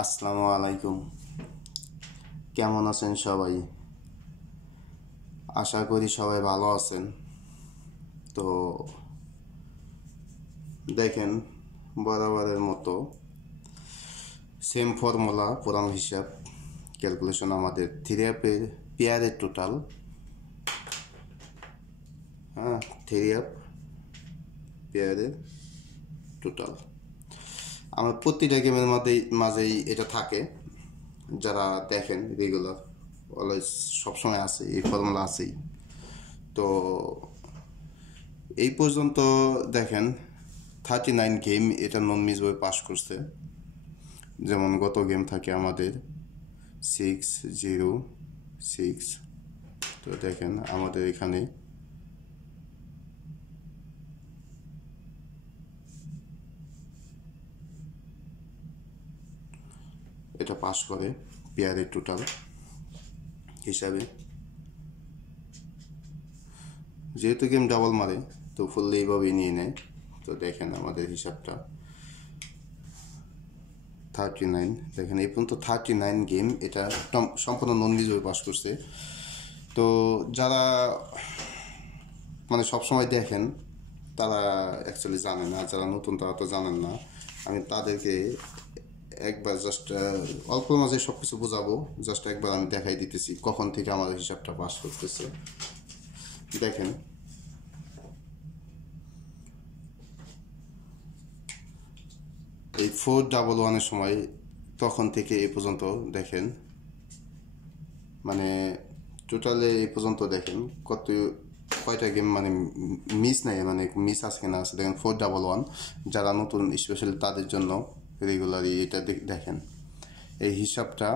আসসালামু আলাইকুম। কেমন আছেন সবাই? আশা করি সবাই ভালো আছেন। তো দেখেন, বরাবরের মতো সেম ফর্মুলা, পুরানো হিসাব, ক্যালকুলেশন আমাদের থ্রি অ্যাপের পেয়ারের টোটাল। থ্রি অ্যাপ পেয়ারের টোটাল আমার প্রতিটা গেমের মাঝেই এটা থাকে। যারা দেখেন রেগুলার, অলওয়েজ সবসময় আছে, এই ফর্মুলা আছেই। তো এই পর্যন্ত দেখেন 39 গেম এটা নন মিস বই পাস করছে। যেমন গত গেম থাকে আমাদের 6-0-6। তো দেখেন আমাদের এখানে এটা পাস করে পেয়ারের টোটাল হিসাবে। যেহেতু গেম ডাবল মারে তো ফুললি এইভাবেই নিয়ে নেয়। তো দেখেন আমাদের হিসাবটা 39। দেখেন এই পর্যন্ত 39 গেম এটা সম্পূর্ণ নন মিস বই পাস করছে। তো যারা সবসময় দেখেন তারা অ্যাকচুয়ালি জানে না, যারা নতুন তারা তো জানেন না। আমি তাদেরকে একবার জাস্ট অল্প মাঝে সব কিছু বোঝাবো। জাস্ট একবার আমি দেখাই দিতেছি কখন থেকে আমাদের হিসাবটা পাস করতেছে। দেখেন এই 4-1-1 সময় তখন থেকে এই পর্যন্ত দেখেন, টোটালে এই পর্যন্ত দেখেন কয়টা গেম মিস নাই, মিস আছে কিনা আছে। দেখেন 4-1-1 যারা নতুন স্পেশালি তাদের জন্য রেগুলারই এটা দেখেন এই হিসাবটা,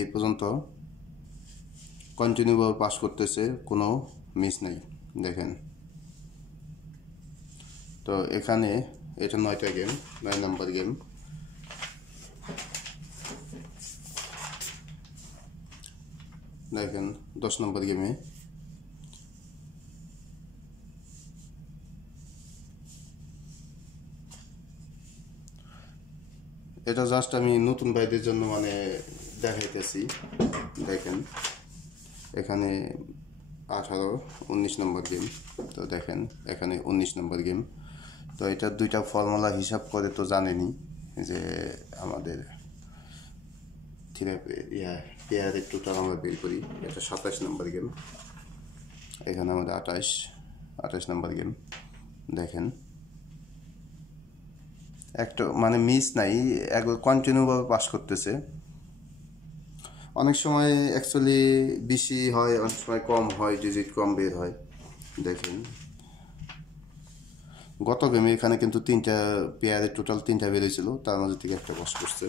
এই পর্যন্ত কন্টিনিউভাবে পাস করতেছে, কোনো মিস নাই। দেখেন তো এখানে এটা 9টা গেম, 9 নাম্বার গেম। দেখেন 10 নম্বর গেমে এটা জাস্ট আমি নতুন ভাইদের জন্য দেখাইতেছি। দেখেন এখানে 18-19 নম্বর গেম। তো দেখেন এখানে 19 নম্বর গেম। তো এটা দুইটা ফর্মুলা হিসাব করে তো জানেনি যে আমাদের পেয়ারের টোটাল আমরা বের করি। এটা 27 নম্বর গেম। এখানে আমাদের 28 নম্বর গেম। দেখেন একটা মিস নাই, একবার কন্টিনিউভাবে পাস করতেছে। অনেক সময় অ্যাকচুয়ালি বেশি হয়, অনেক সময় কম হয়, ডিজিট কম বের হয়। দেখেন গত গেমে এখানে কিন্তু 3টা পেয়ারের টোটাল 3টা বেরিয়েছিল, তার মধ্যে থেকে একটা পাস করছে।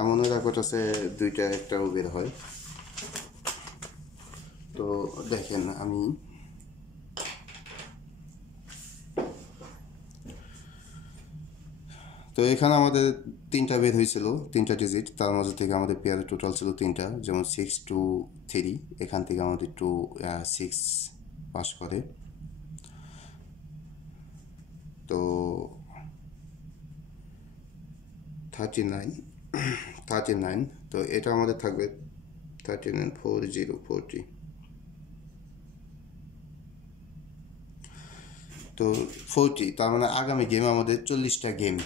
এমনও রেকর্ড আছে 2টা একটাও বের হয়। তো দেখেন আমি তো এখানে আমাদের 3টা বের হয়েছিল, 3টা ডিজিট, তার মধ্যে থেকে আমাদের পেয়ারের টোটাল ছিল 3টা। যেমন 6-2-3, এখান থেকে আমাদের 6 পাস করে। তো 39 তো এটা আমাদের থাকবে 39-40-40। তো 40 তার আগামী গেম আমাদের 40টা গেম,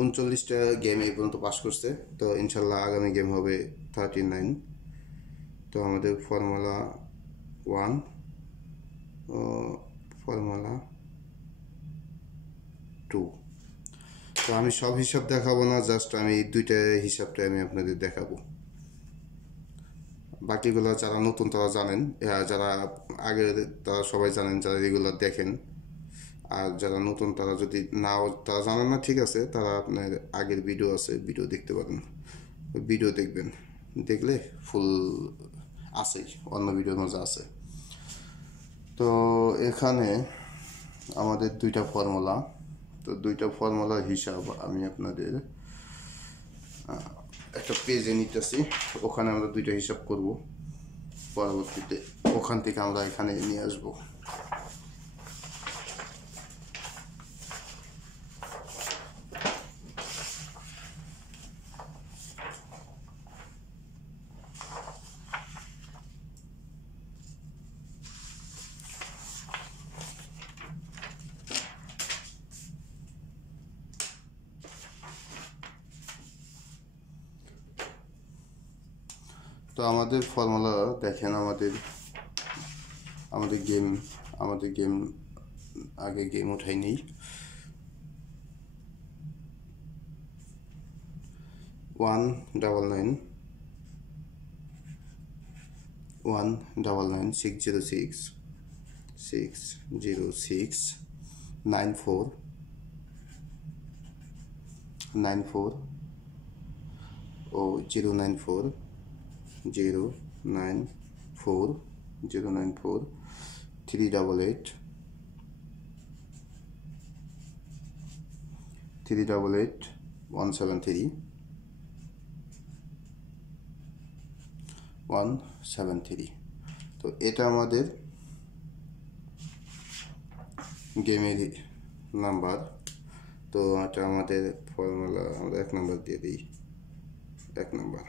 39টা গেম এই পর্যন্ত পাস করছে। তো ইনশাল্লাহ আগামী গেম হবে 39। তো আমাদের ফর্মুলা 1, ফর্মুলা 2। তো আমি সব হিসাব দেখাবো না, জাস্ট আমি দুইটা হিসাবটা আমি আপনাদের দেখাবো। বাকিগুলো যারা নতুন তারা জানেন, যারা আগে তারা সবাই জানেন, যারা রেগুলার দেখেন। আর যারা নতুন তারা যদি তারা জানেন না, ঠিক আছে, তারা আপনার আগের ভিডিও আছে, ভিডিও দেখতে পারেন। ভিডিও দেখবেন, দেখলে ফুল আছেই, অন্য ভিডিওর মধ্যে আছে। তো এখানে আমাদের 2টা ফর্মুলা। তো 2টা ফর্মুলার হিসাব আমি আপনাদের একটা পেজে নিতেছি, ওখানে আমরা 2টা হিসাব করব। পরবর্তীতে ওখান থেকে আমরা এখানে নিয়ে আসবো। তো আমাদের ফর্মুলা দেখেন, আমাদের আমাদের গেম আগে গেম উঠাই নেই। 199 606 94 ও 094 388 173 173। তো এটা আমাদের গেমের নাম্বার। তো এটা আমাদের ফর্মুলা, আমরা 1 নাম্বার দিয়ে দিই, 1 নাম্বার।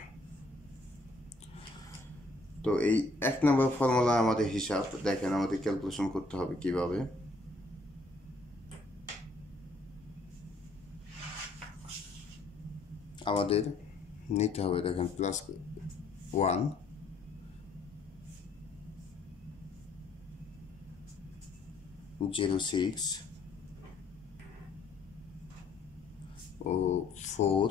তো এই 1 নাম্বার ফর্মুলা আমাদের হিসাব দেখেন, আমাদের ক্যালকুলেশন করতে হবে কিভাবে। আমাদের নিতে হবে, দেখেন, প্লাস 1 06 ও 4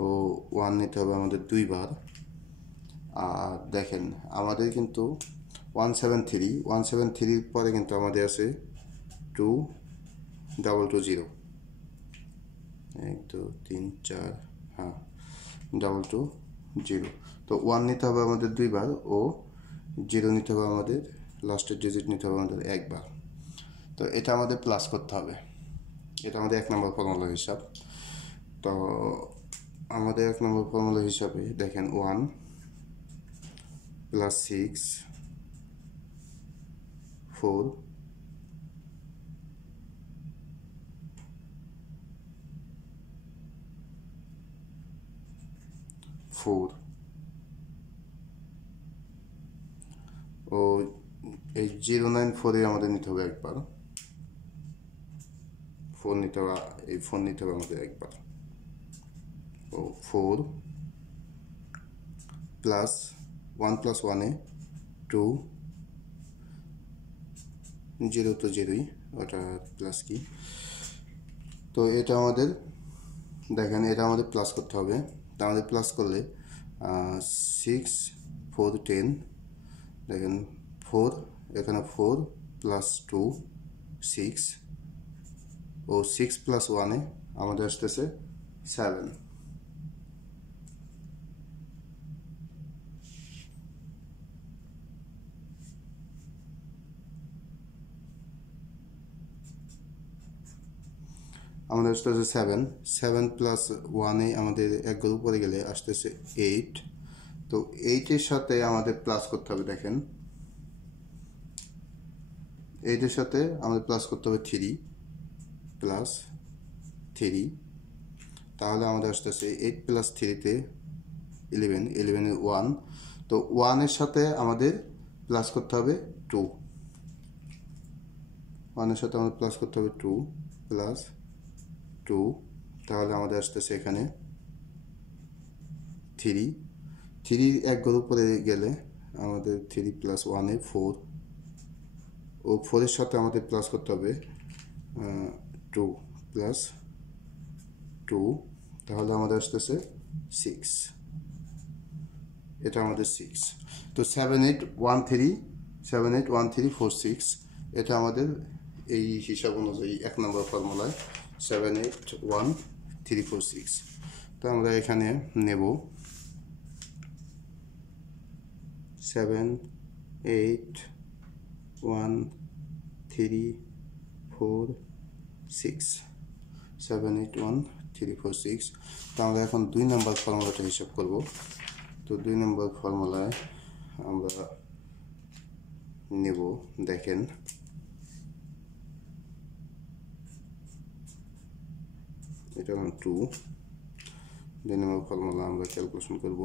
ও 1 নিতে হবে আমাদের 2 বার। আর দেখেন আমাদের কিন্তু 173 পরে কিন্তু আমাদের আছে 2220, 1 2 3 4, হ্যাঁ, 220। তো 1 নিতে হবে আমাদের 2 বার ও 0 নিতে হবে আমাদের, লাস্টের ডিজিট নিতে হবে আমাদের 1 বার। তো এটা আমাদের প্লাস করতে হবে, এটা আমাদের 1 নম্বর ফর্মুলা হিসাব। তো আমাদের 1 নম্বর ফর্মুলা হিসাবে দেখেন 1 + 6 4 4 ও এই 094 আমাদের নিতে হবে 1 বার, 4 নিতে হবে, এই 4 নিতে হবে আমাদের 1 বার। ও 4 প্লাস 1 + 1 2, 0 তো 0ই, ওটা প্লাস কি। তো এটা আমাদের দেখেন, এটা আমাদের প্লাস করতে হবে। তা আমাদের প্লাস করলে 6 4 10, দেখেন 4, এখানে 4 + 2 6 ও 6 + 1 আমাদের আসতেছে 7। আমাদের আসতেছে 7 + 1 আমাদের 1 ঘর উপরে গেলে আসতেছে 8। তো 8-এর সাথে আমাদের প্লাস করতে হবে, দেখেন 8-এর সাথে আমাদের প্লাস করতে হবে 3 + 3, তাহলে আমাদের আসতেছে 8 + 3-তে 11, 11-এর 1। তো 1-এর সাথে আমাদের প্লাস করতে হবে 2, 1-এর সাথে আমাদের প্লাস করতে হবে 2 + 2, তাহলে আমাদের আসতেছে এখানে 3। 3 1 ঘর উপরে গেলে আমাদের 3 + 1 4 ও 4-এর সাথে আমাদের প্লাস করতে হবে 2 + 2, তাহলে আমাদের আসতেছে 6, এটা আমাদের 6। তো 7 8 1 3 7 8 1 3 4 6, এটা আমাদের এই হিসাব অনুযায়ী 1 নম্বর ফর্মুলায় 7 8 1 3 4 6। তো আমরা এখানে নেব 7 8 1 3 4 6, 7 8 1 3 4 6। তো আমরা এখন 2 নম্বর ফর্মুলাটা হিসাব করব। তো 2 নম্বর ফর্মুলায় আমরা নেব, দেখেন এটা 2, 2 নম্বর ফর্মুলা আমরা ক্যালকুলেশন করব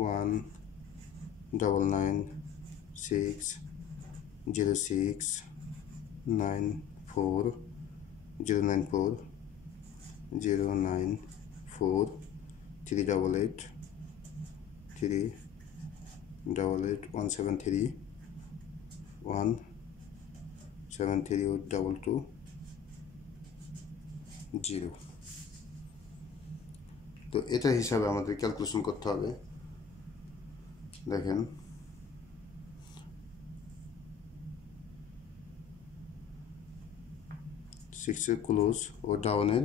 178 তো এটা হিসাবে আমাদের ক্যালকুলেশন করতে হবে দেখেন 6 এর ক্লোজ ও ডাউনের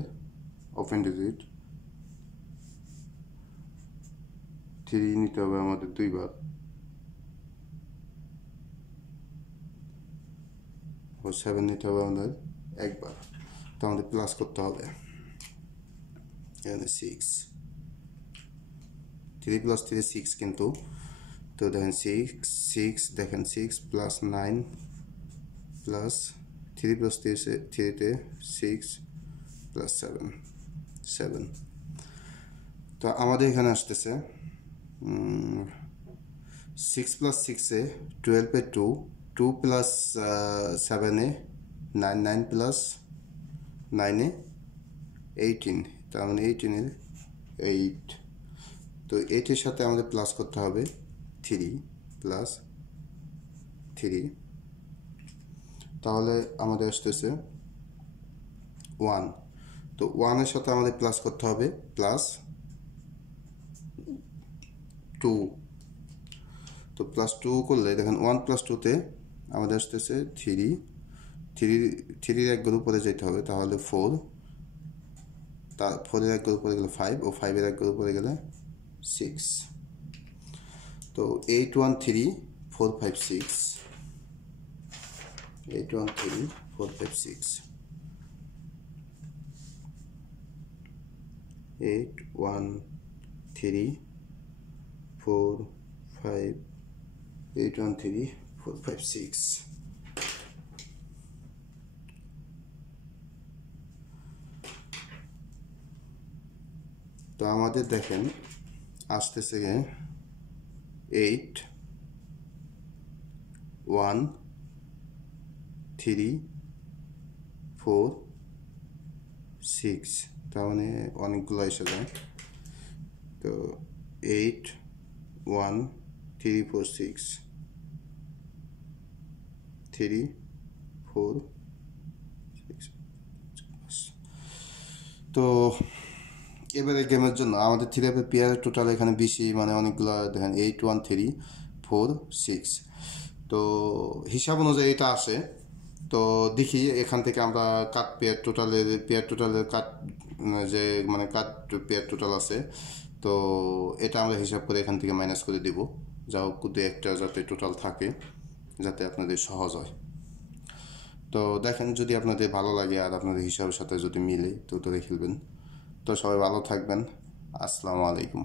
ওপেন ডিজিট 3 নিতে হবে আমাদের দুইবার ও 7 নিতে হবে আমাদের একবার তো আমাদের প্লাস করতে হবে এখানে 6 3 plus 3 6 কিন্তু তো দেখেন 6 দেখেন 6 plus 9 plus 3 plus 3 তে 6 plus 7 তো আমাদের এখানে আসতেছে 6 plus 6 এ 12 এ 2 plus 7 এ 9 plus 9 এ 18 তার মানে 18 এর 8 তো 8 এর সাথে আমাদের প্লাস করতে হবে 3 প্লাস 3 তাহলে আমাদের আসতেছে 1 তো 1 এর সাথে আমাদের প্লাস করতে হবে প্লাস 2 তো প্লাস 2 করলে দেখেন 1 প্লাস 2 তে আমাদের আসতেছে 3 এর এক গ্রুপ উপরে যেতে হবে তাহলে 4 তা 4 এর এক গ্রুপ উপরে গেলে 5 ও 5 এর এক গ্রুপ উপরে গেলে 6 তো 8 1 3 4 5 6 8 1 3 4 5 6 8 1 3 4 5 8 1 3 4 5 6 তো আমাদের দেখেন আসতেছে 8 1 3 4 6 তার মানে অনেকগুলো এসে যায় তো 8 1 3 4 6 3 4 6 তো এবারে গেমের জন্য আমাদের থ্রি আপের পেয়ারের টোটাল এখানে বেশি মানে অনেকগুলো দেখেন 8 1 3 4 6 তো হিসাব অনুযায়ী এটা আসে তো দেখি এখান থেকে আমরা কাট পেয়ার টোটালের কাট যে মানে কাট পেয়ার টোটাল আছে তো এটা আমরা হিসাব করে এখান থেকে মাইনাস করে দেব যা হোক দু একটা যাতে টোটাল থাকে যাতে আপনাদের সহজ হয় তো দেখেন যদি আপনাদের ভালো লাগে আর আপনাদের হিসাবের সাথে যদি মিলে তো খেলবেন তো সবাই ভালো থাকবেন আসসালামু আলাইকুম